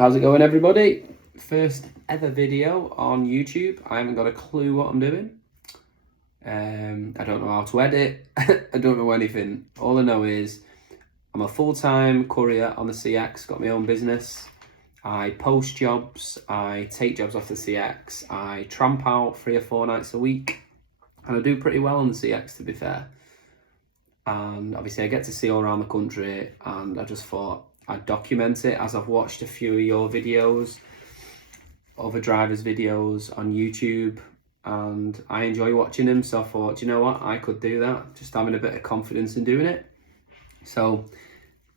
How's it going, everybody? First ever video on YouTube. I haven't got a clue what I'm doing. I don't know how to edit. I don't know anything. All I know is I'm a full-time courier on the CX, got my own business. I post jobs, I take jobs off the CX, I tramp out 3 or 4 nights a week, and I do pretty well on the CX, to be fair. And obviously I get to see all around the country, and I just thought I'd document it, as I've watched a few of your videos, other drivers' videos on YouTube, and I enjoy watching them. So I thought, do you know what, I could do that, just having a bit of confidence in doing it. So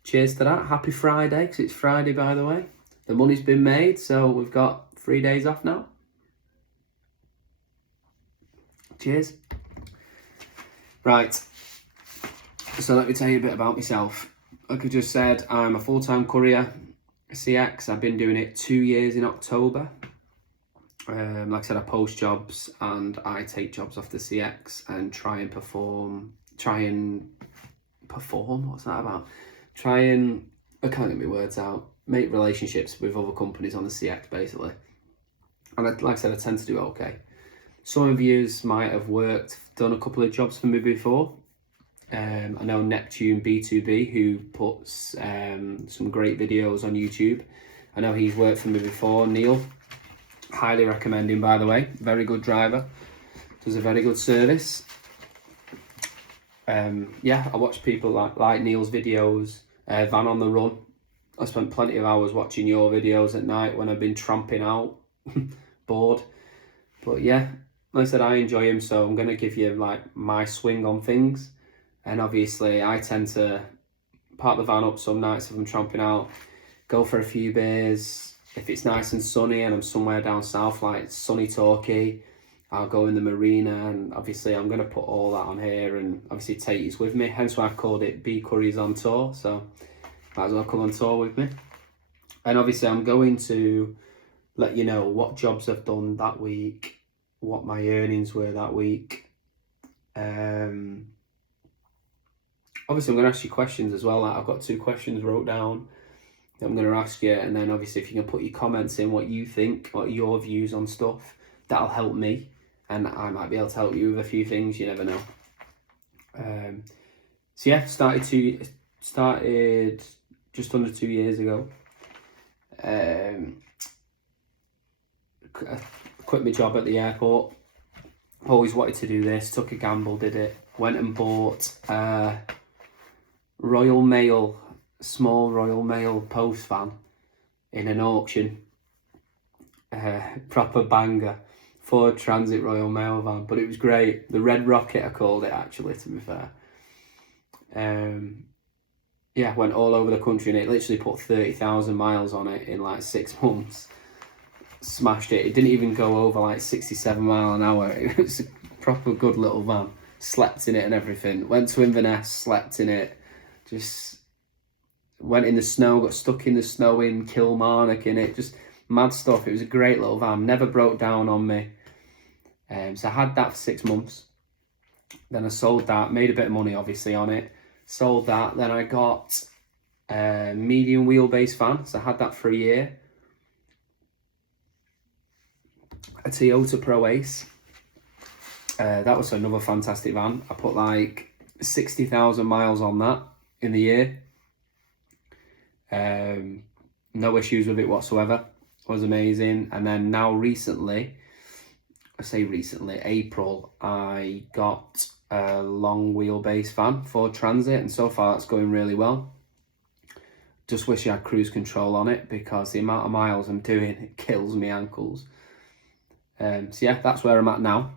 cheers to that. Happy Friday, because it's Friday, by the way. The money's been made, so we've got 3 days off now. Cheers. Right, so let me tell you a bit about myself. Like I just said, I'm a full-time courier, CX. I've been doing it 2 years in October. Like I said, I post jobs and I take jobs off the CX and try and perform, what's that about? I can't get my words out, make relationships with other companies on the CX, basically. And like I said, I tend to do okay. Some of you might have done a couple of jobs for me before. I know Neptune B2B, who puts some great videos on YouTube. I know he's worked for me before. Neil, highly recommend him, by the way. Very good driver, does a very good service. Yeah, I watch people like Neil's videos, Van on the Run. I spent plenty of hours watching your videos at night when I've been tramping out, bored. But yeah, like I said, I enjoy him, so I'm going to give you like my swing on things. And obviously I tend to park the van up some nights if I'm tramping out, go for a few beers. If it's nice and sunny and I'm somewhere down south like sunny Torquay, I'll go in the marina, and obviously I'm going to put all that on here, and obviously Tatey's with me, hence why I've called it B Curries on Tour, so might as well come on tour with me. And obviously I'm going to let you know what jobs I've done that week, what my earnings were that week. Obviously I'm going to ask you questions as well. Like, I've got 2 questions wrote down that I'm going to ask you, and then obviously if you can put your comments in, what you think, what your views on stuff, that'll help me, and I might be able to help you with a few things, you never know. So yeah, started just under 2 years ago. I quit my job at the airport. Always wanted to do this, took a gamble, did it. Went and bought Royal Mail, small Royal Mail post van in an auction. Proper banger, Ford Transit Royal Mail van, but it was great. The Red Rocket, I called it, actually, to be fair. Yeah, went all over the country, and it literally put 30,000 miles on it in like 6 months. Smashed it. It didn't even go over like 67 miles an hour. It was a proper good little van. Slept in it and everything. Went to Inverness, slept in it. Just went in the snow, got stuck in the snow in Kilmarnock in it. Just mad stuff. It was a great little van. Never broke down on me. So I had that for 6 months. Then I sold that. Made a bit of money, obviously, on it. Sold that. Then I got a medium wheelbase van. So I had that for a year. A Toyota Pro Ace. That was another fantastic van. I put like 60,000 miles on that in the year. No issues with it whatsoever. It was amazing. And then now recently, April, I got a long wheelbase van, Ford Transit, and so far it's going really well. Just wish I had cruise control on it, because the amount of miles I'm doing, it kills me ankles. So yeah, that's where I'm at now.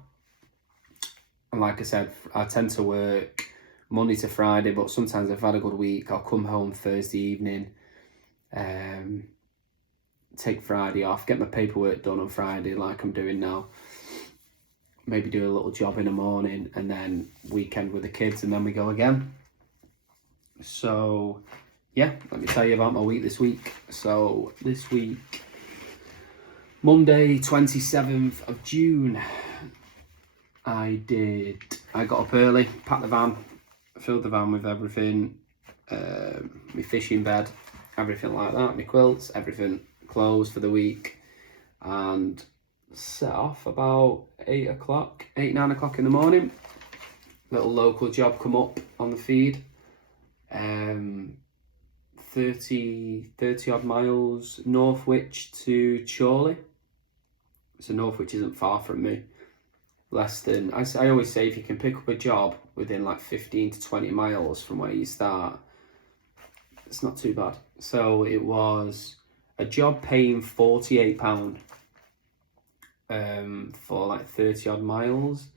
And like I said, I tend to work Monday to Friday, but sometimes if I've had a good week, I'll come home Thursday evening, take Friday off, get my paperwork done on Friday like I'm doing now, maybe do a little job in the morning, and then weekend with the kids, and then we go again. So yeah, let me tell you about my week this week. So this week, Monday 27th of June, I got up early, packed the van, filled the van with everything, my fishing bed, everything like that, my quilts, everything closed for the week, and set off about 9 o'clock in the morning. Little local job come up on the feed. 30 odd miles, Northwich to Chorley. So Northwich isn't far from me. Less than, I always say, if you can pick up a job within like 15 to 20 miles from where you start, it's not too bad. So it was a job paying £48 for like 30 odd miles.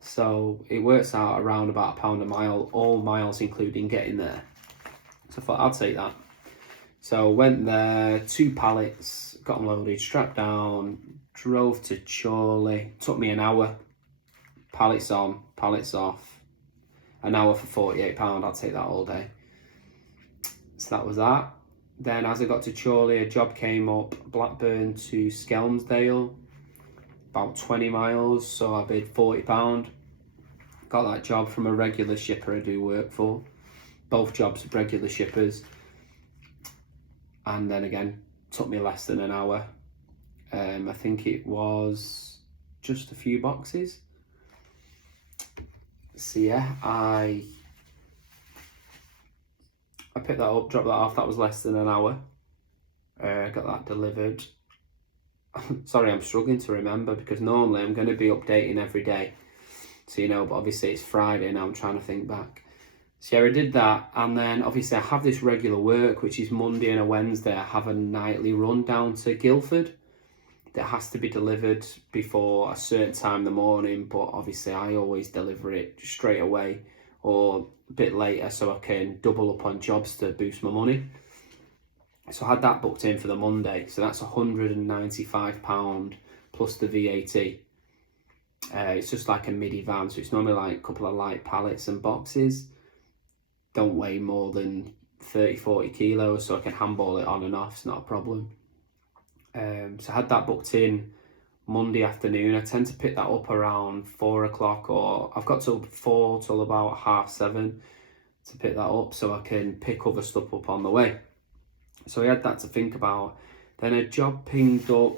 So it works out around about £1 a mile, all miles including getting there. So I thought I'll take that. So went there, 2 pallets, got them loaded, strapped down, drove to Chorley. Took me an hour. Pallets on, pallets off. An hour for £48. I'll take that all day. So that was that. Then as I got to Chorley, a job came up, Blackburn to Skelmersdale, about 20 miles. So I bid £40. Got that job from a regular shipper I do work for. Both jobs are regular shippers. And then again, took me less than an hour. I think it was just a few boxes. So yeah, I picked that up, dropped that off. That was less than an hour. Got that delivered. Sorry, I'm struggling to remember because normally I'm going to be updating every day. So you know, but obviously it's Friday now, I'm trying to think back. So yeah, I did that, and then obviously I have this regular work, which is Monday and a Wednesday. I have a nightly run down to Guildford that has to be delivered before a certain time in the morning, but obviously I always deliver it straight away or a bit later so I can double up on jobs to boost my money. So I had that booked in for the Monday, so that's £195 plus the VAT. It's just like a midi van, so it's normally like a couple of light pallets and boxes. Don't weigh more than 30-40 kilos, so I can handball it on and off, it's not a problem. So I had that booked in Monday afternoon. I tend to pick that up around 4 o'clock, or I've got till 4 till about 7:30 to pick that up so I can pick other stuff up on the way. So I had that to think about. Then a job pinged up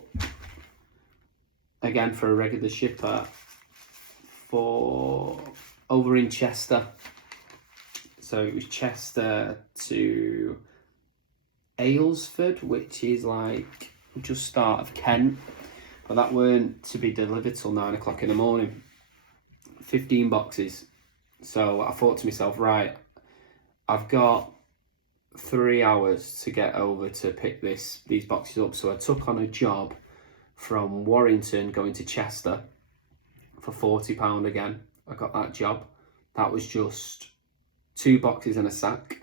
again for a regular shipper for over in Chester. So it was Chester to Aylesford, which is like just start of Kent, but that weren't to be delivered till 9 o'clock in the morning. 15 boxes. So I thought to myself, right, I've got 3 hours to get over to pick these boxes up. So I took on a job from Warrington going to Chester for £40 again. I got that job. That was just 2 boxes and a sack.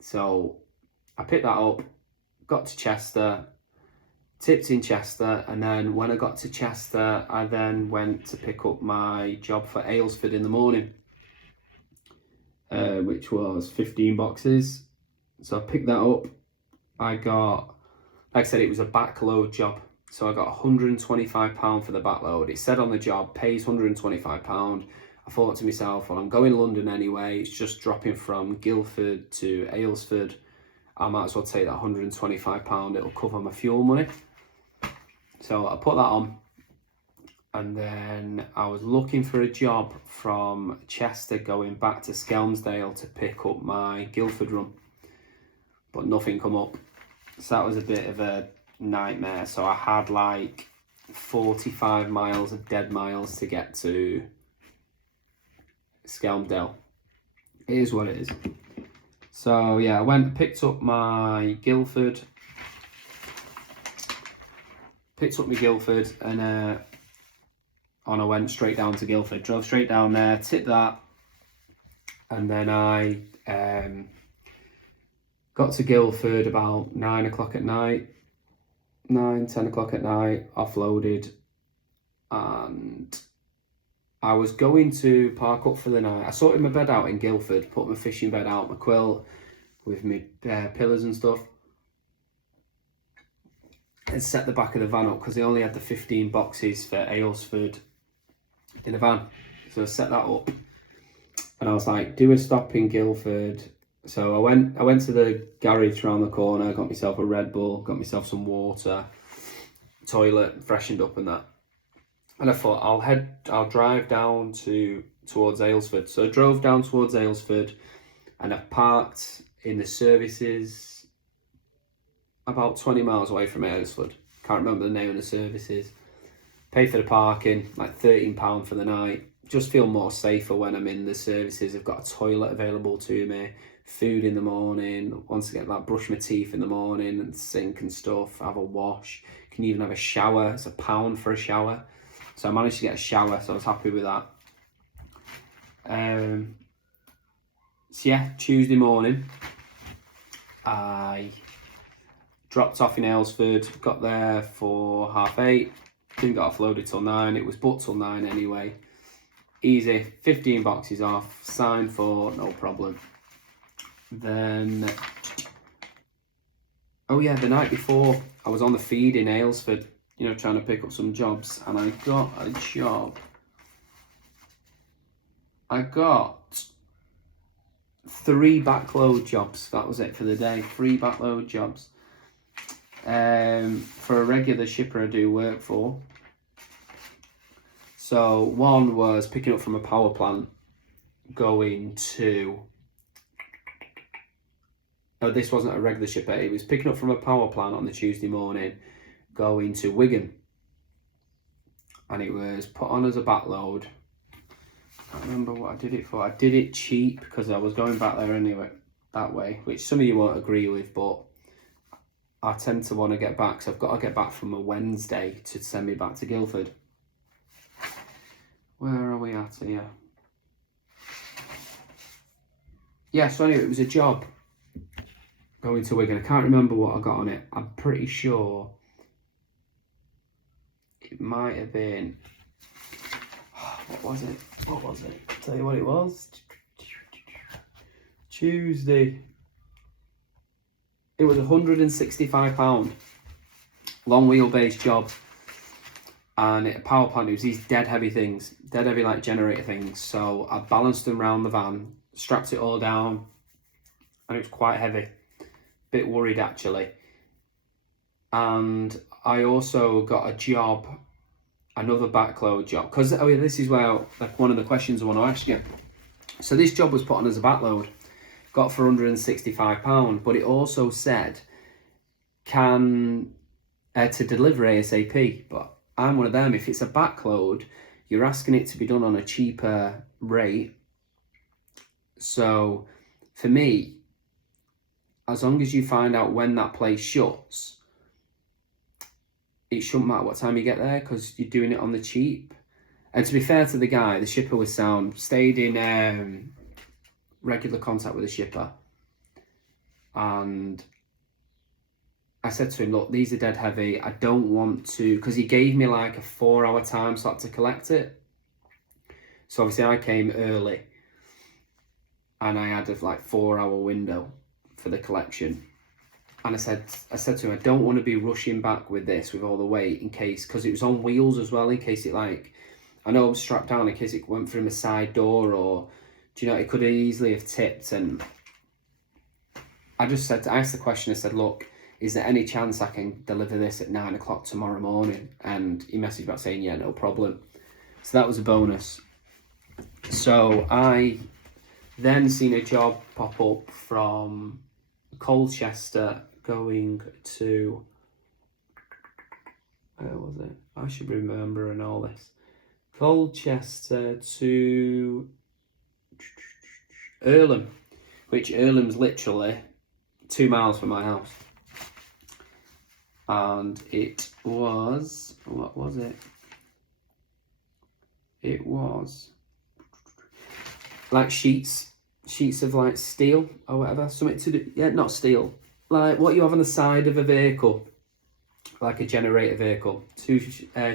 So I picked that up, got to Chester, tipped in Chester, and then when I got to Chester, I then went to pick up my job for Aylesford in the morning, which was 15 boxes. So I picked that up. I got, like I said, it was a backload job. So I got £125 for the backload. It said on the job, pays £125. I thought to myself, well, I'm going London anyway. It's just dropping from Guildford to Aylesford. I might as well take that £125. It'll cover my fuel money. So I put that on. And then I was looking for a job from Chester going back to Skelmersdale to pick up my Guildford run. But nothing come up. So that was a bit of a nightmare. So I had like 45 miles of dead miles to get to Skelmersdale. It is what it is. So yeah, I went and picked up my Guildford. And I went straight down to Guildford. Drove straight down there, tipped that, and then I got to Guildford about 9 o'clock at night. 10 o'clock at night, offloaded, and I was going to park up for the night. I sorted my bed out in Guildford, put my fishing bed out, my quilt with my pillars and stuff, and set the back of the van up because they only had the 15 boxes for Aylesford in the van. So I set that up, and I was like, do a stop in Guildford, So I went to the garage around the corner, got myself a Red Bull, got myself some water, toilet, freshened up and that. And I thought I'll drive down towards Aylesford. So I drove down towards Aylesford and I parked in the services about 20 miles away from Aylesford. Can't remember the name of the services. Pay for the parking, like £13 for the night. Just feel more safer when I'm in the services. I've got a toilet available to me, food in the morning. Once again, like brush my teeth in the morning and sink and stuff. Have a wash. Can even have a shower. It's £1 for a shower. So I managed to get a shower, so I was happy with that. So yeah, Tuesday morning, I dropped off in Aylesford, got there for 8:30, didn't get offloaded till 9, it was booked till 9 anyway. Easy, 15 boxes off, signed for, no problem. Then, oh yeah, the night before, I was on the feed in Aylesford, you know, trying to pick up some jobs, and I got a job. I got 3 backload jobs, that was it for the day, 3 backload jobs. For a regular shipper I do work for. So one was picking up from a power plant, going to, no, this wasn't a regular shipper, it was picking up from a power plant on the Tuesday morning, going to Wigan. And it was put on as a backload. I can't remember what I did it for. I did it cheap because I was going back there anyway, that way, which some of you won't agree with, but I tend to want to get back, so I've got to get back from a Wednesday to send me back to Guildford. Where are we at here? Yeah, so anyway, it was a job going to Wigan. I can't remember what I got on it. I'm pretty sure it might have been, what was it? I'll tell you what it was. Tuesday. It was £165, long wheelbase job, and a power plant. It was these dead heavy things, dead heavy like generator things. So I balanced them around the van, strapped it all down, and it was quite heavy. Bit worried actually. And I also got a job, another backload job, because oh yeah, this is where like one of the questions I want to ask you. So this job was put on as a backload. Got for £165, but it also said can to deliver ASAP. But I'm one of them. If it's a backload, you're asking it to be done on a cheaper rate. So for me, as long as you find out when that place shuts, it shouldn't matter what time you get there because you're doing it on the cheap. And to be fair to the guy, the shipper was sound. Stayed in regular contact with the shipper, and I said to him, look, these are dead heavy, I don't want to, because he gave me like a 4-hour time slot to collect it. So obviously I came early and I had a like 4-hour window for the collection, and I said to him, I don't want to be rushing back with this with all the weight, in case, because it was on wheels as well, in case it like, I know I was strapped down, in case it went through my side door, or do you know, it could easily have tipped. And I asked the question, I said, look, is there any chance I can deliver this at 9 o'clock tomorrow morning? And he messaged back saying, yeah, no problem. So that was a bonus. So I then seen a job pop up from Colchester going to, where was it? I should be remembering all this. Colchester to Earlham, which Earlham's literally 2 miles from my house. And it was, what was it? It was like sheets of like steel or whatever, something to do, yeah, not steel, like what you have on the side of a vehicle, like a generator vehicle, 2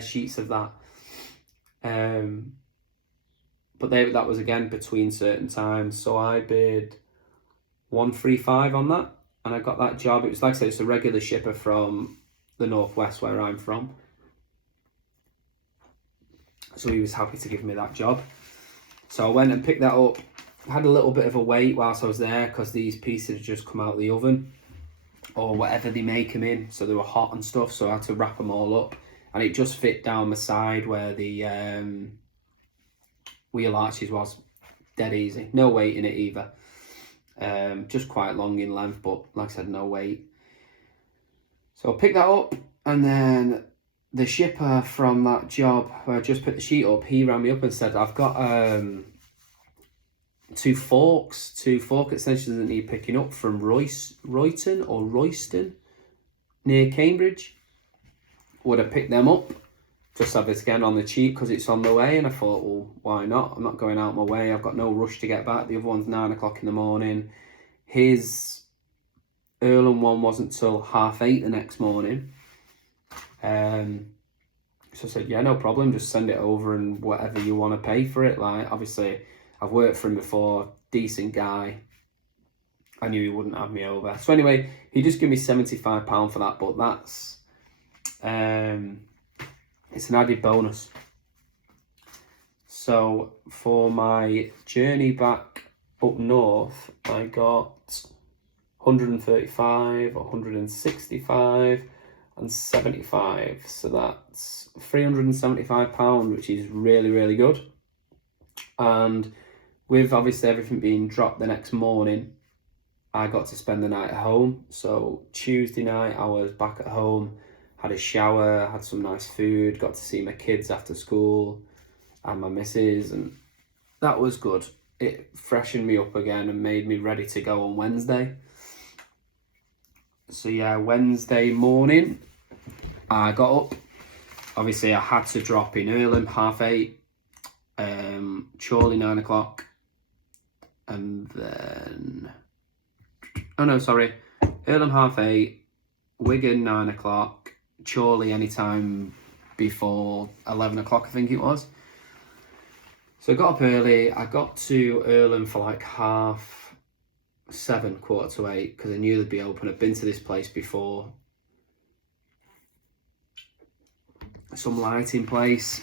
sheets of that. But that was again between certain times, so I bid 135 on that, and I got that job. It was like I said, it's a regular shipper from the northwest where I'm from, so he was happy to give me that job. So I went and picked that up, had a little bit of a wait whilst I was there because these pieces had just come out of the oven or whatever they make them in, so they were hot and stuff, so I had to wrap them all up, and it just fit down the side where the wheel arches was. Dead easy, no weight in it either. Just quite long in length, but like I said, no weight. So I picked that up, and then the shipper from that job where I just put the sheet up, he rang me up and said, I've got two fork extensions that need picking up from Royston near Cambridge. Would I pick them up? Just have it again on the cheap because it's on the way. And I thought, well, why not? I'm not going out my way. I've got no rush to get back. The other one's 9 o'clock in the morning. His Earlham one wasn't till 8:30 the next morning. So I said, yeah, no problem. Just send it over and whatever you want to pay for it. Like, obviously, I've worked for him before. Decent guy. I knew he wouldn't have me over. So anyway, he just gave me £75 for that. But that's... it's an added bonus. So for my journey back up north, I got 135, 165 and 75. So that's £375, which is really, really good. And with obviously everything being dropped the next morning, I got to spend the night at home. So Tuesday night I was back at home, had a shower, had some nice food, got to see my kids after school and my missus, and that was good. It freshened me up again and made me ready to go on Wednesday. So yeah, Wednesday morning I got up. Obviously I had to drop in Earlham 8:30, Chorley 9 o'clock, and then Earlham 8:30, Wigan 9 o'clock, Chorley anytime before 11 o'clock I think it was. So I got up early. I got to Earlham for like 7:30, 7:45, because I knew they'd be open. I'd been to this place before. Some lighting place.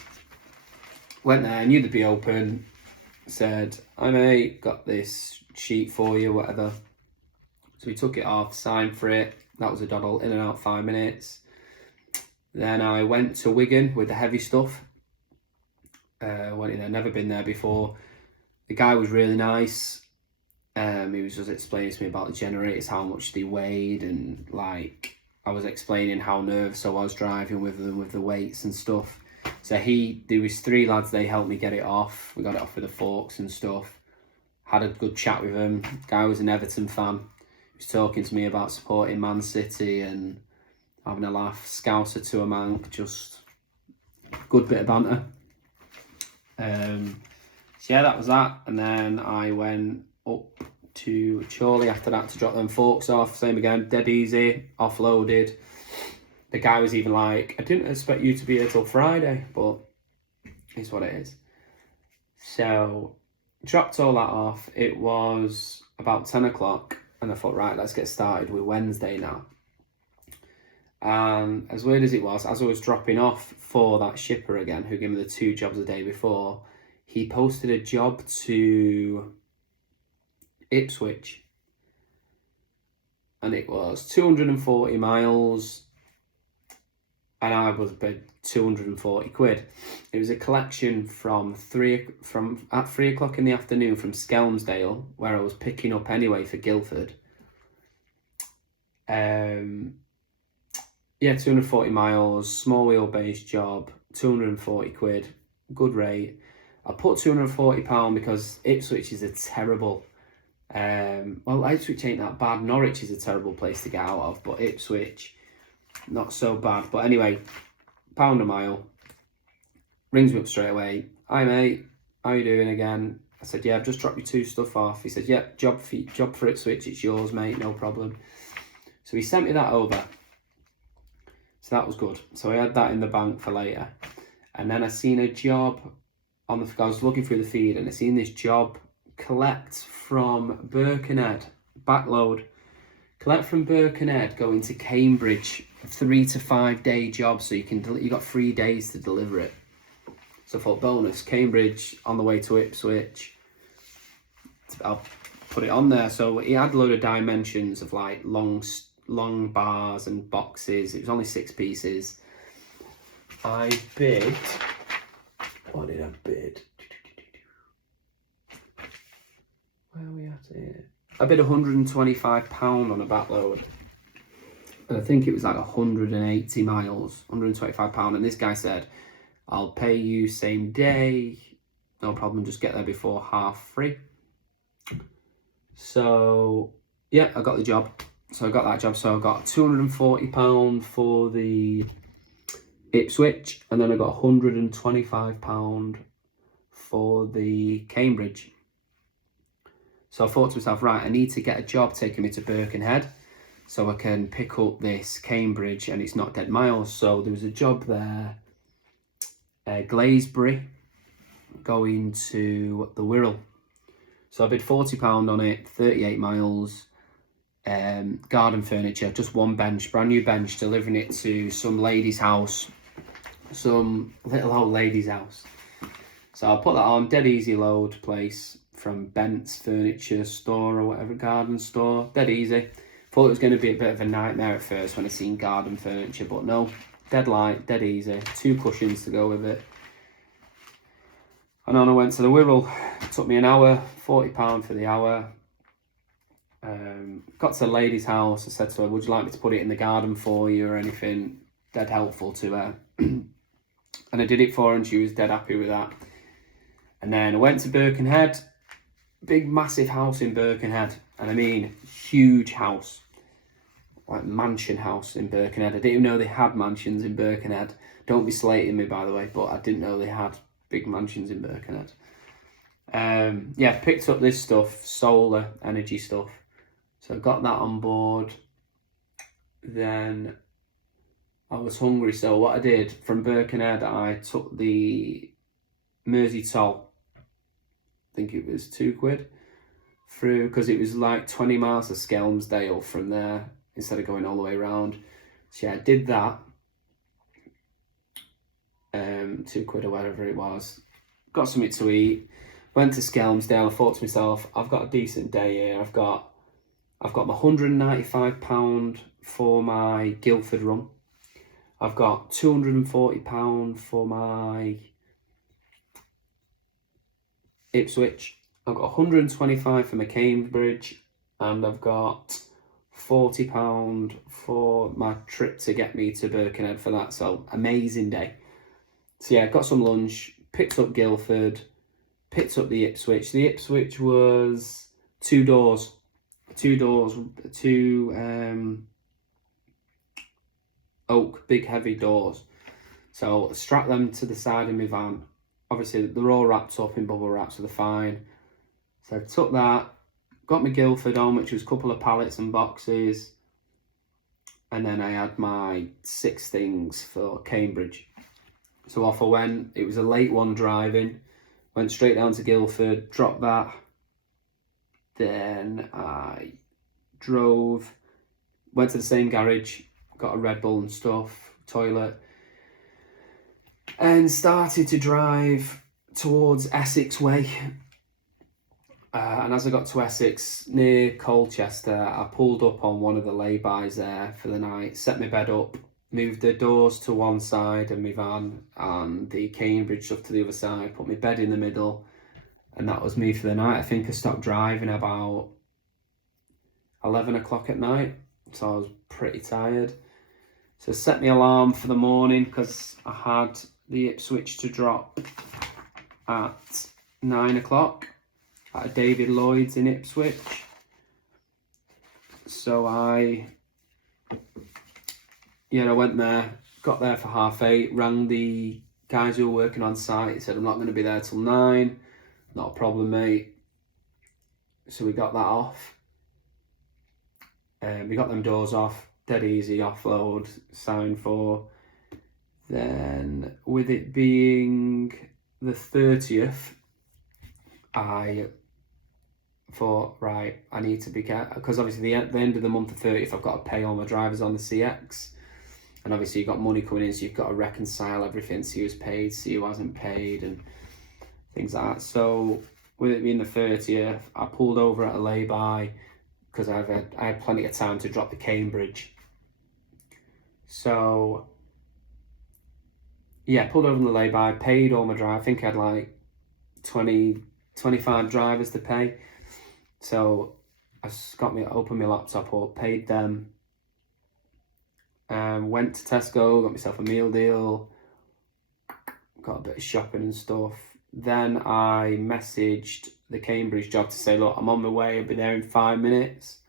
Went there, knew they'd be open. Said, "Hi mate, got this sheet for you, whatever." So we took it off, signed for it. That was a doddle, in and out 5 minutes. Then I went to Wigan with the heavy stuff. Went in there, never been there before. The guy was really nice. He was just explaining to me about the generators, how much they weighed, and like I was explaining how nervous I was driving with them with the weights and stuff. So there was 3 lads, they helped me get it off. We got it off with the forks and stuff. Had a good chat with him. Guy was an Everton fan. He was talking to me about supporting Man City and having a laugh. Scouser to a man, just good bit of banter. So yeah, that was that. And then I went up to Chorley after that to drop them forks off. Same again, dead easy, offloaded. The guy was even like, "I didn't expect you to be here till Friday," but it's what it is. So dropped all that off. It was about 10 o'clock and I thought, right, let's get started with Wednesday now. And as weird as it was, as I was dropping off for that shipper again, who gave me the 2 jobs the day before, he posted a job to Ipswich. And it was 240 miles. And I was paid 240 quid. It was a collection at 3 o'clock in the afternoon from Skelmersdale, where I was picking up anyway for Guildford. 240 miles, small wheelbase job, 240 quid, good rate. I put £240 because Ipswich is a terrible, Ipswich ain't that bad. Norwich is a terrible place to get out of, but Ipswich, not so bad. But anyway, £1 a mile. Rings me up straight away. "Hi mate, how you doing again?" I said, "Yeah, I've just dropped your 2 stuff off." He said, "Yeah, job for Ipswich, it's yours mate, no problem." So he sent me that over. So that was good. So I had that in the bank for later. And then I seen a job I was looking through the feed and I seen this job, collect from Birkenhead, backload. Collect from Birkenhead, going to Cambridge, 3 to 5 day job, so you got 3 days to deliver it. So I thought, bonus, Cambridge on the way to Ipswich. I'll put it on there. So it had a load of dimensions of like long bars and boxes. It was only 6 pieces. I bid, what did I bid? Where are we at here? I bid £125 on a back load. But I think it was like 180 miles, £125. And this guy said, I'll pay you same day, no problem, just get there before 3:30. So yeah, I got the job. So I got that job. So I got £240 for the Ipswich, and then I got £125 for the Cambridge. So I thought to myself, right, I need to get a job taking me to Birkenhead so I can pick up this Cambridge and it's not dead miles. So there was a job there, Glazebury, going to the Wirral. So I bid £40 on it, 38 miles, garden furniture, just one bench, brand new bench, delivering it to some lady's house, some little old lady's house. So I'll put that on, dead easy load place from Bent's Furniture Store or whatever, garden store, dead easy. Thought it was going to be a bit of a nightmare at first when I seen garden furniture, but no, dead light, dead easy, 2 cushions to go with it. And on I went to the Wirral. It took me an hour, £40 for the hour. Got to the lady's house. I said to her, would you like me to put it in the garden for you or anything? Dead helpful to her. And I did it for her and she was dead happy with that. And then I went to Birkenhead. Big, massive house in Birkenhead. And I mean, huge house. Like mansion house in Birkenhead. I didn't even know they had mansions in Birkenhead. Don't be slating me, by the way, but I didn't know they had big mansions in Birkenhead. Yeah, picked up this stuff, solar energy stuff. So I got that on board. Then I was hungry, so what I did from Birkenhead, I took the Mersey Toll. I think it was £2 through, because it was like 20 miles to Skelmersdale from there instead of going all the way around. So yeah, I did that. £2 or whatever it was. Got something to eat. Went to Skelmersdale. I thought to myself, I've got a decent day here. I've got my £195 for my Guildford run. I've got £240 for my Ipswich. I've got £125 for my Cambridge, and I've got £40 for my trip to get me to Birkenhead for that. So amazing day. So yeah, got some lunch, picked up Guildford, picked up the Ipswich. The Ipswich was 2 doors, oak, big heavy doors. So strapped them to the side of my van. Obviously they're all wrapped up in bubble wrap, so they're fine. So I took that, got my Guildford on, which was a couple of pallets and boxes. And then I had my 6 things for Cambridge. So off I went. It was a late one driving. Went straight down to Guildford, dropped that. Then I drove, went to the same garage, got a Red Bull and stuff, toilet, and started to drive towards Essex Way. And as I got to Essex, near Colchester, I pulled up on one of the lay-bys there for the night, set my bed up, moved the doors to one side of my van and the Cambridge stuff to the other side, put my bed in the middle, and that was me for the night. I think I stopped driving about 11 o'clock at night, so I was pretty tired. So I set my alarm for the morning because I had the Ipswich to drop at 9 o'clock at David Lloyd's in Ipswich. So I went there, got there for 8:30, rang the guys who were working on site, said I'm not going to be there till 9, not a problem mate. So we got that off. We got them doors off, dead easy, offload, sign for. Then with it being the 30th, I thought, right, I need to be careful, because obviously the end of the month, the 30th, I've got to pay all my drivers on the CX. And obviously you've got money coming in, so you've got to reconcile everything, see who's paid, see who hasn't paid, and things like that. So with it being the 30th, I pulled over at a lay-by because I had plenty of time to drop the Cambridge. So yeah, pulled over on the lay-by, paid all my drive. I think I had like 20, 25 drivers to pay. So I opened my laptop up, paid them, went to Tesco, got myself a meal deal, got a bit of shopping and stuff. Then I messaged the Cambridge job to say, look, I'm on my way, I'll be there in 5 minutes.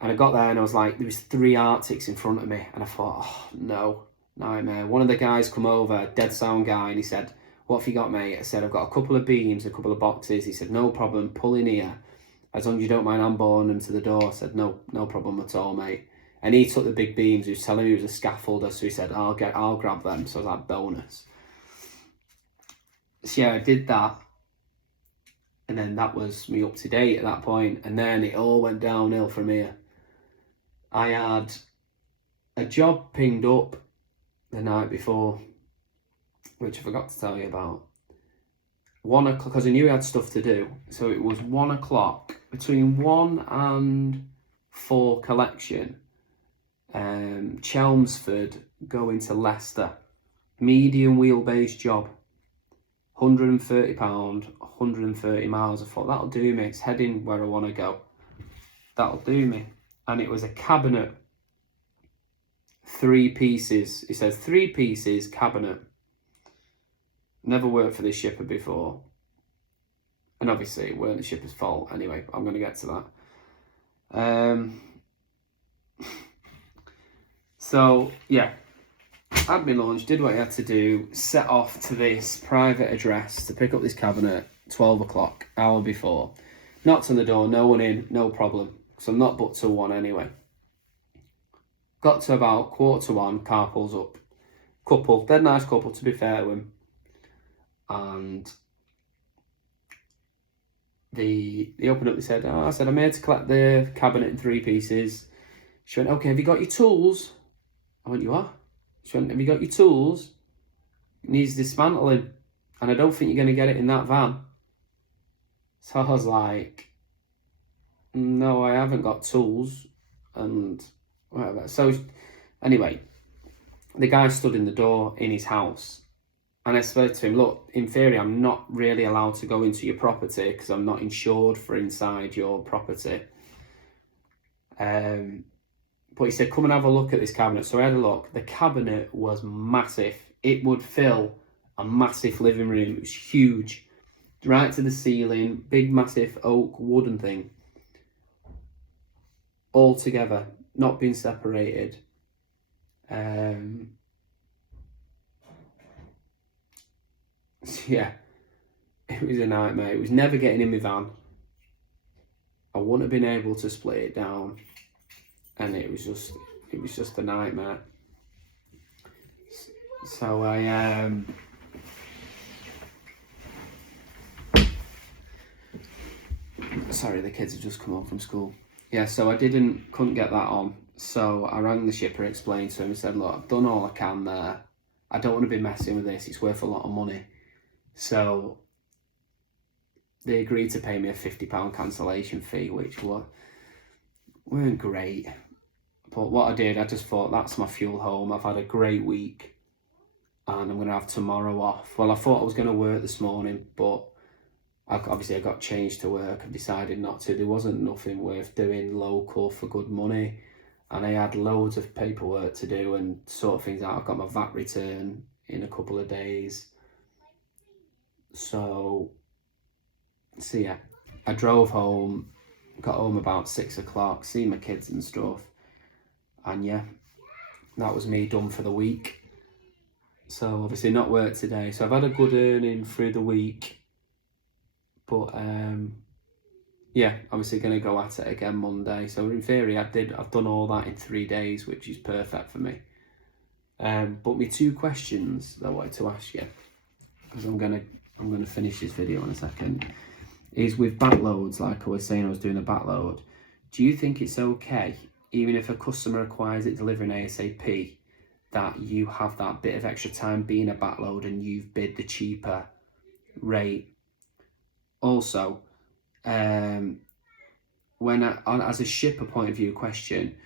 And I got there and I was like, there was 3 Arctics in front of me. And I thought, oh, no, nightmare. One of the guys come over, dead sound guy, and he said, what have you got, mate? I said, I've got a couple of beams, a couple of boxes. He said, no problem, pull in here. As long as you don't mind handballing them to the door. I said, no problem at all, mate. And he took the big beams. He was telling me he was a scaffolder, so he said, I'll grab them. So I was like, bonus. So yeah, I did that. And then that was me up to date at that point. And then it all went downhill from here. I had a job pinged up the night before, which I forgot to tell you about. 1 o'clock, because I knew I had stuff to do. So it was 1 o'clock, between 1 and 4 collection. Chelmsford going to Leicester. Medium wheelbase job. £130, 130 miles. I thought, that'll do me. It's heading where I want to go. That'll do me. And it was a cabinet. 3 pieces. It says 3 pieces cabinet. Never worked for this shipper before. And obviously it weren't the shipper's fault. Anyway, I'm going to get to that. So, yeah. Had my lunch, did what I had to do, set off to this private address to pick up this cabinet, 12 o'clock, hour before. Knocked on the door, no one in, no problem. Because I'm not booked till 1 anyway. Got to about 1:45, car pulls up. Couple, dead nice couple to be fair to him. And they opened up, they said, I said, I'm here to collect the cabinet in 3 pieces. She went, okay, have you got your tools? I went, you are? She went, have you got your tools? It needs dismantling. And I don't think you're going to get it in that van. So I was like, no, I haven't got tools. And whatever. So anyway, the guy stood in the door in his house. And I said to him, look, in theory, I'm not really allowed to go into your property because I'm not insured for inside your property. But he said, come and have a look at this cabinet. So I had a look. The cabinet was massive. It would fill a massive living room. It was huge. Right to the ceiling. Big, massive oak wooden thing. All together. Not being separated. Yeah. It was a nightmare. It was never getting in my van. I wouldn't have been able to split it down. And it was just a nightmare. So I sorry, the kids have just come home from school. Yeah, so I couldn't get that on. So I rang the shipper, explained to him, and said, look, I've done all I can there. I don't want to be messing with this. It's worth a lot of money. So they agreed to pay me a £50 cancellation fee, which weren't great. But what I did, I just thought, that's my fuel home. I've had a great week and I'm going to have tomorrow off. Well, I thought I was going to work this morning, but I got changed to work. I decided not to. There wasn't nothing worth doing local for good money. And I had loads of paperwork to do and sort things out. I've got my VAT return in a couple of days. So yeah, I drove home, got home about 6 o'clock, seen my kids and stuff. And yeah, that was me done for the week. So obviously not work today. So I've had a good earning through the week. But yeah, obviously going to go at it again Monday. So in theory, I've done all that in 3 days, which is perfect for me. But my 2 questions that I wanted to ask you, because I'm gonna finish this video in a second, is with backloads. Like I was saying, I was doing a backload. Do you think it's okay, even if a customer requires it delivering ASAP, that you have that bit of extra time being a backload and you've bid the cheaper rate? Also, when as a shipper point of view question,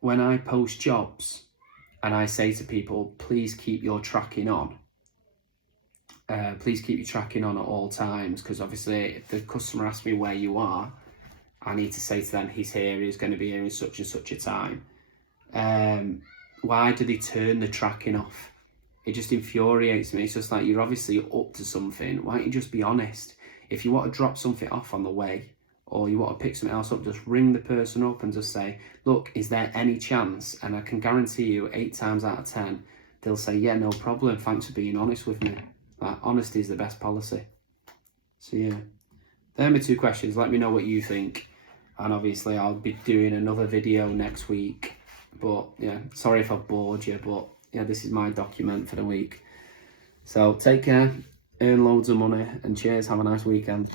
when I post jobs and I say to people, please keep your tracking on. Please keep your tracking on at all times, because obviously if the customer asks me where you are, I need to say to them, he's here, he's going to be here in such and such a time. Why do they turn the tracking off? It just infuriates me. It's just like, you're obviously up to something. Why don't you just be honest? If you want to drop something off on the way, or you want to pick something else up, just ring the person up and just say, look, is there any chance? And I can guarantee you 8 times out of 10, they'll say, yeah, no problem. Thanks for being honest with me. Like, honesty is the best policy. So yeah, there are my 2 questions. Let me know what you think. And obviously I'll be doing another video next week. But yeah, sorry if I've bored you, but yeah, this is my document for the week. So take care, earn loads of money, and cheers, have a nice weekend.